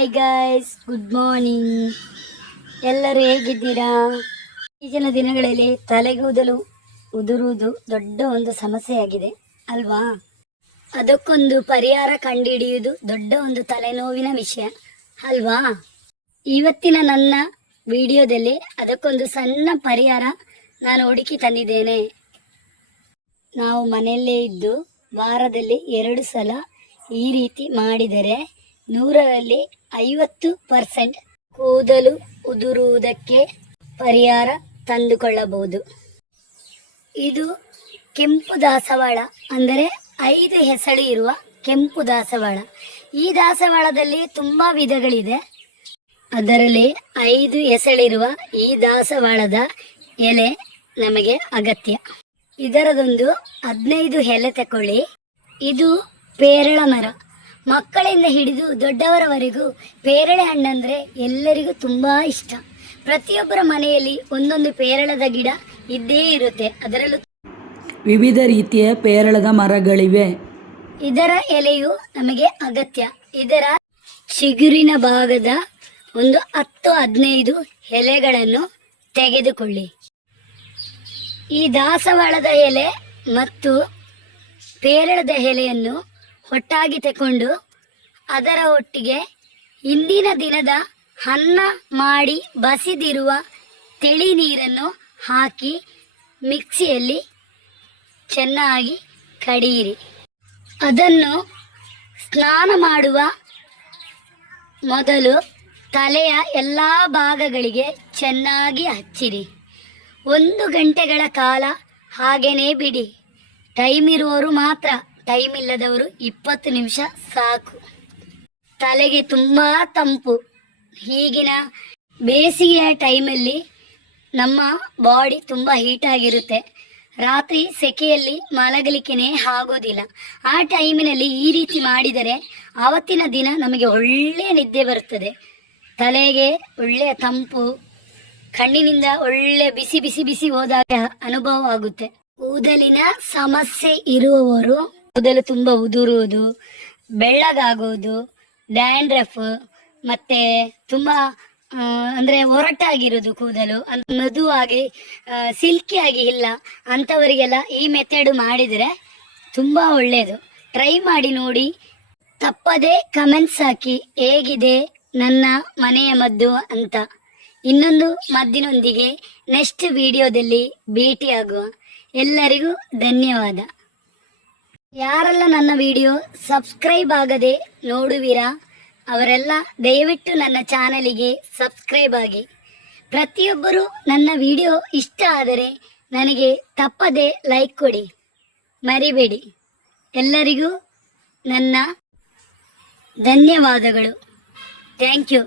Hi guys good morning ಎಲ್ಲರೂ ಹೇಗಿದ್ದೀರಾ? ಈಗಿನ ದಿನಗಳಲ್ಲಿ ತಲೆಗೂದಲು ಉದುರುವುದು ದೊಡ್ಡ ಒಂದು ಸಮಸ್ಯೆಯಾಗಿದೆ, ಅಲ್ವಾ? ಅದಕ್ಕೊಂದು ಪರಿಹಾರ ಕಂಡುಹಿಡಿಯುವುದು ದೊಡ್ಡ ಒಂದು ತಲೆನೋವಿನ ವಿಷಯ, ಅಲ್ವಾ? ಇವತ್ತಿನ ನನ್ನ ವಿಡಿಯೋದಲ್ಲಿ ಅದಕ್ಕೊಂದು ಸಣ್ಣ ಪರಿಹಾರ ನಾನು ಹುಡುಕಿ ತಂದಿದ್ದೇನೆ. ನಾವು ಮನೆಯಲ್ಲೇ ಇದ್ದು ವಾರದಲ್ಲಿ ಎರಡು ಸಲ ಈ ರೀತಿ ಮಾಡಿದರೆ ನೂರರಲ್ಲಿ ಐವತ್ತು ಪರ್ಸೆಂಟ್ ಕೂದಲು ಉದುರುವುದಕ್ಕೆ ಪರಿಹಾರ ತಂದುಕೊಳ್ಳಬಹುದು. ಇದು ಕೆಂಪು ದಾಸವಾಳ, ಅಂದರೆ ಐದು ಹೆಸಳು ಇರುವ ಕೆಂಪು ದಾಸವಾಳ. ಈ ದಾಸವಾಳದಲ್ಲಿ ತುಂಬ ವಿಧಗಳಿದೆ. ಅದರಲ್ಲಿ ಐದು ಹೆಸಳಿರುವ ಈ ದಾಸವಾಳದ ಎಲೆ ನಮಗೆ ಅಗತ್ಯ. ಇದರದೊಂದು ಹದಿನೈದು ಎಲೆ ತಕೊಳ್ಳಿ. ಇದು ಪೇರಳ ಮರ. ಮಕ್ಕಳಿಂದ ಹಿಡಿದು ದೊಡ್ಡವರವರೆಗೂ ಪೇರಳೆ ಹಣ್ಣಂದ್ರೆ ಎಲ್ಲರಿಗೂ ತುಂಬಾ ಇಷ್ಟ. ಪ್ರತಿಯೊಬ್ಬರ ಮನೆಯಲ್ಲಿ ಒಂದೊಂದು ಪೇರಳದ ಗಿಡ ಇದ್ದೇ ಇರುತ್ತೆ. ಅದರಲ್ಲೂ ವಿವಿಧ ರೀತಿಯ ಪೇರಳದ ಮರಗಳಿವೆ. ಇದರ ಎಲೆಯು ನಮಗೆ ಅಗತ್ಯ. ಇದರ ಚಿಗುರಿನ ಭಾಗದ ಒಂದು ಹತ್ತು ಹದಿನೈದು ಎಲೆಗಳನ್ನು ತೆಗೆದುಕೊಳ್ಳಿ. ಈ ದಾಸವಾಳದ ಎಲೆ ಮತ್ತು ಪೇರಳದ ಎಲೆಯನ್ನು ಒಟ್ಟಾಗಿ ತಕೊಂಡು ಅದರ ಒಟ್ಟಿಗೆ ಇಂದಿನ ದಿನದ ಅನ್ನ ಮಾಡಿ ಬಸಿದಿರುವ ತಿಳಿ ನೀರನ್ನು ಹಾಕಿ ಮಿಕ್ಸಿಯಲ್ಲಿ ಚೆನ್ನಾಗಿ ಕಡಿಯಿರಿ. ಅದನ್ನು ಸ್ನಾನ ಮಾಡುವ ಮೊದಲು ತಲೆಯ ಎಲ್ಲ ಭಾಗಗಳಿಗೆ ಚೆನ್ನಾಗಿ ಹಚ್ಚಿರಿ. ಒಂದು ಗಂಟೆಗಳ ಕಾಲ ಹಾಗೆಯೇ ಬಿಡಿ. ಟೈಮ್ ಇರುವವರು ಮಾತ್ರ ಟೈಮ್ ಇಲ್ಲದವರು ಇಪ್ಪತ್ತು ನಿಮಿಷ ಸಾಕು. ತಲೆಗೆ ತುಂಬ ತಂಪು. ಈಗಿನ ಬೇಸಿಗೆಯ ಟೈಮಲ್ಲಿ ನಮ್ಮ ಬಾಡಿ ತುಂಬ ಹೀಟ್ ಆಗಿರುತ್ತೆ. ರಾತ್ರಿ ಸೆಕೆಯಲ್ಲಿ ಮಲಗಲಿಕ್ಕೆ ಆಗೋದಿಲ್ಲ. ಆ ಟೈಮಿನಲ್ಲಿ ಈ ರೀತಿ ಮಾಡಿದರೆ ಆವತ್ತಿನ ದಿನ ನಮಗೆ ಒಳ್ಳೆಯ ನಿದ್ದೆ ಬರುತ್ತದೆ. ತಲೆಗೆ ಒಳ್ಳೆಯ ತಂಪು, ಕಣ್ಣಿನಿಂದ ಒಳ್ಳೆ ಬಿಸಿ ಬಿಸಿ ಬಿಸಿ ಹೋದಾಗ ಅನುಭವ ಆಗುತ್ತೆ. ಕೂದಲಿನ ಸಮಸ್ಯೆ ಇರುವವರು ಕೂದಲು ತುಂಬಾ ಉದುರುವುದು, ಬೆಳ್ಳಗಾಗುವುದು ಡ್ಯಾಂಡ್ರಫ್ ಮತ್ತೆ ತುಂಬಾ ಅಂದ್ರೆ ಒರಟಾಗಿರೋದು ಕೂದಲು. ಮೃದುವಾಗಿ ಸಿಲ್ಕಿ ಆಗಿ ಇಲ್ಲ. ಅಂಥವರಿಗೆಲ್ಲ ಈ ಮೆಥಡ್ ಮಾಡಿದರೆ ತುಂಬಾ ಒಳ್ಳೆಯದು ಟ್ರೈ ಮಾಡಿ ನೋಡಿ. ತಪ್ಪದೆ ಕಮೆಂಟ್ಸ್ ಹಾಕಿ. ಹೇಗಿದೆ ನನ್ನ ಮನೆಯ ಮದ್ದು ಅಂತ. ಇನ್ನೊಂದು ಮದ್ದಿನೊಂದಿಗೆ ನೆಕ್ಸ್ಟ್ ವಿಡಿಯೋದಲ್ಲಿ ಭೇಟಿಯಾಗುವ. ಎಲ್ಲರಿಗೂ ಧನ್ಯವಾದ. ಯಾರೆಲ್ಲ ನನ್ನ ವಿಡಿಯೋ ಸಬ್ಸ್ಕ್ರೈಬ್ ಆಗದೆ ನೋಡುವಿರಾ, ಅವರೆಲ್ಲ ದಯವಿಟ್ಟು ನನ್ನ ಚಾನಲಿಗೆ ಸಬ್ಸ್ಕ್ರೈಬ್ ಆಗಿ. ಪ್ರತಿಯೊಬ್ಬರು ನನ್ನ ವಿಡಿಯೋ ಇಷ್ಟ ಆದರೆ ನನಗೆ ತಪ್ಪದೆ ಲೈಕ್ ಕೊಡಿ. ಮರಿಬೇಡಿ. ಎಲ್ಲರಿಗೂ ನನ್ನ ಧನ್ಯವಾದಗಳು. Thank you.